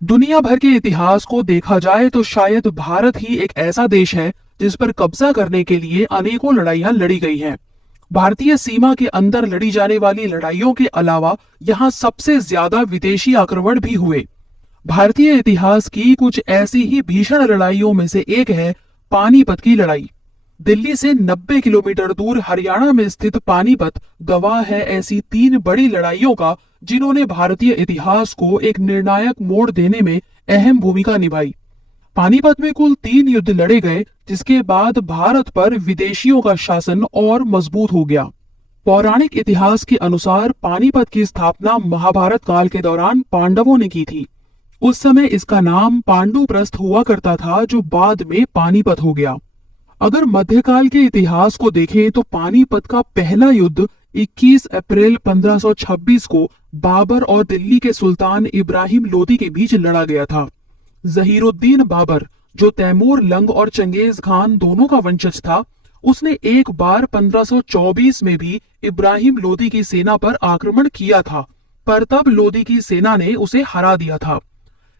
दुनिया भर के इतिहास को देखा जाए तो शायद भारत ही एक ऐसा देश है जिस पर कब्जा करने के लिए अनेकों लड़ाइयां लड़ी गई हैं। भारतीय सीमा के अंदर लड़ी जाने वाली लड़ाइयों के अलावा यहाँ सबसे ज्यादा विदेशी आक्रमण भी हुए। भारतीय इतिहास की कुछ ऐसी ही भीषण लड़ाइयों में से एक है पानीपत की लड़ाई। दिल्ली से 90 किलोमीटर दूर हरियाणा में स्थित पानीपत गवाह है ऐसी तीन बड़ी लड़ाइयों का जिन्होंने भारतीय इतिहास को एक निर्णायक मोड़ देने में अहम भूमिका निभाई। पानीपत में कुल 3 युद्ध लड़े गए, जिसके बाद भारत पर विदेशियों का शासन और मजबूत हो गया। पौराणिक इतिहास के अनुसार पानीपत की स्थापना महाभारत काल के दौरान पांडवों ने की थी। उस समय इसका नाम पांडुप्रस्थ हुआ करता था, जो बाद में पानीपत हो गया। अगर मध्यकाल के इतिहास को देखें तो पानीपत का पहला युद्ध 21 अप्रैल 1526 को बाबर और दिल्ली के सुल्तान इब्राहिम लोदी के बीच लड़ा गया था। जहीरुद्दीन बाबर, जो तैमूर लंग और चंगेज खान दोनों का वंशज था, उसने एक बार 1524 में भी इब्राहिम लोदी की सेना पर आक्रमण किया था, पर तब लोदी की सेना ने उसे हरा दिया था।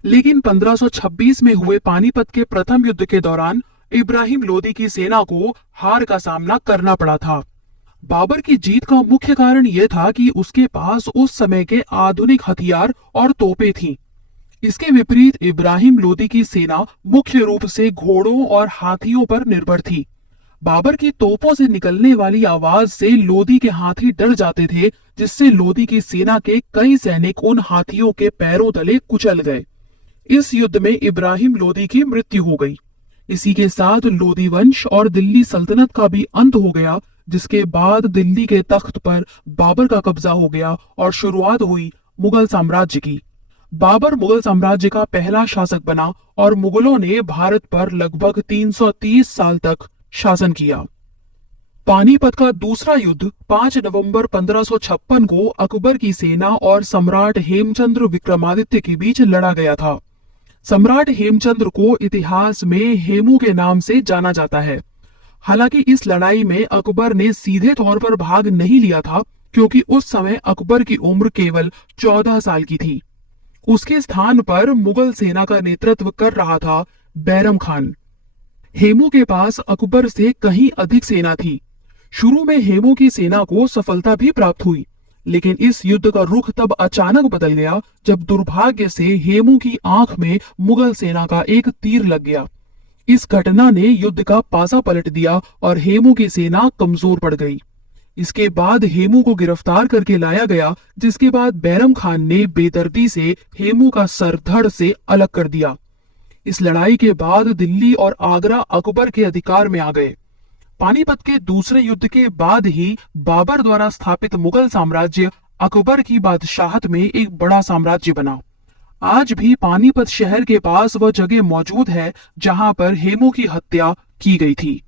लेकिन 1526 में हुए पानीपत के प्रथम युद्ध के दौरान इब्राहिम लोदी की सेना को हार का सामना करना पड़ा था। बाबर की जीत का मुख्य कारण यह था कि उसके पास उस समय के आधुनिक हथियार और तोपें थीं। इसके विपरीत इब्राहिम लोदी की सेना मुख्य रूप से घोड़ों और हाथियों पर निर्भर थी। बाबर की तोपों से निकलने वाली आवाज से लोदी के हाथी डर जाते थे, जिससे लोदी की सेना के कई सैनिक उन हाथियों के पैरों तले कुचल गए। इस युद्ध में इब्राहिम लोदी की मृत्यु हो गई। इसी के साथ लोदी वंश और दिल्ली सल्तनत का भी अंत हो गया, जिसके बाद दिल्ली के तख्त पर बाबर का कब्जा हो गया और शुरुआत हुई मुगल साम्राज्य की। बाबर मुगल साम्राज्य का पहला शासक बना और मुगलों ने भारत पर लगभग 330 साल तक शासन किया। पानीपत का दूसरा युद्ध 5 नवंबर 1556 को अकबर की सेना और सम्राट हेमचंद्र विक्रमादित्य के बीच लड़ा गया था। सम्राट हेमचंद्र को इतिहास में हेमू के नाम से जाना जाता है। हालांकि इस लड़ाई में अकबर ने सीधे तौर पर भाग नहीं लिया था, क्योंकि उस समय अकबर की उम्र केवल 14 साल की थी। उसके स्थान पर मुगल सेना का नेतृत्व कर रहा था बैरम खान। हेमू के पास अकबर से कहीं अधिक सेना थी। शुरू में हेमू की सेना को सफलता भी प्राप्त हुई, लेकिन इस युद्ध का रुख तब अचानक बदल गया जब दुर्भाग्य से हेमू की आंख में मुगल सेना का एक तीर लग गया। इस घटना ने युद्ध का पासा पलट दिया और हेमू की सेना कमजोर पड़ गई। इसके बाद हेमू को गिरफ्तार करके लाया गया, जिसके बाद बैरम खान ने बेदर्दी से हेमू का सर धड़ से अलग कर दिया। इस लड़ाई के बाद दिल्ली और आगरा अकबर के अधिकार में आ गए। पानीपत के दूसरे युद्ध के बाद ही बाबर द्वारा स्थापित मुगल साम्राज्य अकबर की बादशाहत में एक बड़ा साम्राज्य बना। आज भी पानीपत शहर के पास वह जगह मौजूद है जहां पर हेमू की हत्या की गई थी।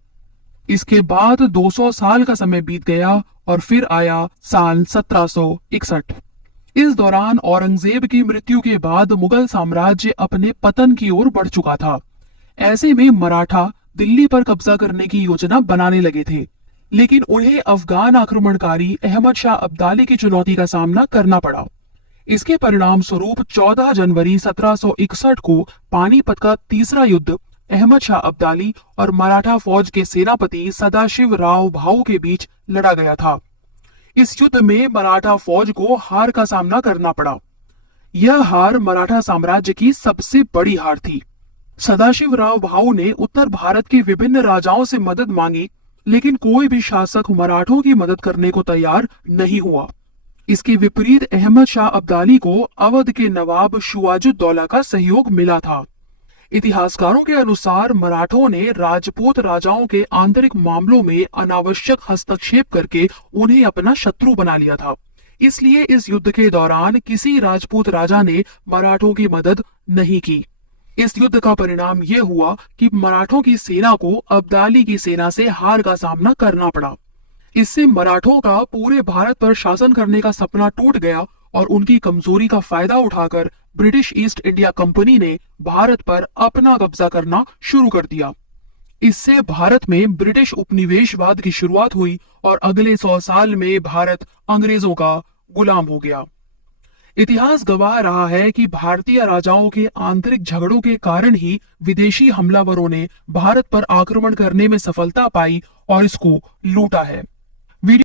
इसके बाद 200 साल का समय बीत गया और फिर आया साल 1761। इस दौरान औरंगजेब की मृत्यु के बाद मुगल साम्राज्य अपने पतन की ओर बढ़ चुका था। ऐसे में मराठा दिल्ली पर कब्जा करने की योजना बनाने लगे थे, लेकिन उन्हें अफगान आक्रमणकारी अहमद शाह अब्दाली की चुनौती का सामना करना पड़ा। इसके परिणाम स्वरूप 14 जनवरी 1761 को पानीपत का तीसरा युद्ध अहमद शाह अब्दाली और मराठा फौज के सेनापति सदाशिव राव भाऊ के बीच लड़ा गया था। इस युद्ध में मराठा फौज को हार का सामना करना पड़ा। यह हार मराठा साम्राज्य की सबसे बड़ी हार थी। सदाशिव राव भाऊ ने उत्तर भारत के विभिन्न राजाओं से मदद मांगी, लेकिन कोई भी शासक मराठों की मदद करने को तैयार नहीं हुआ। इसके विपरीत अहमद शाह अब्दाली को अवध के नवाब शुआजुद्दौला का सहयोग मिला था। इतिहासकारों के अनुसार मराठों ने राजपूत राजाओं के आंतरिक मामलों में अनावश्यक हस्तक्षेप करके उन्हें अपना शत्रु बना लिया था। इसलिए इस युद्ध के दौरान किसी राजपूत राजा ने मराठों की मदद नहीं की। इस युद्ध का परिणाम यह हुआ कि मराठों की सेना को अब्दाली की सेना से हार का सामना करना पड़ा। इससे मराठों का पूरे भारत पर शासन करने का सपना टूट गया और उनकी कमजोरी का फायदा उठाकर ब्रिटिश ईस्ट इंडिया कंपनी ने भारत पर अपना कब्जा करना शुरू कर दिया। इससे भारत में ब्रिटिश उपनिवेशवाद की शुरुआत हुई और अगले 100 साल में भारत अंग्रेजों का गुलाम हो गया। इतिहास गवाह रहा है कि भारतीय राजाओं के आंतरिक झगड़ों के कारण ही विदेशी हमलावरों ने भारत पर आक्रमण करने में सफलता पाई और इसको लूटा है। वीडियो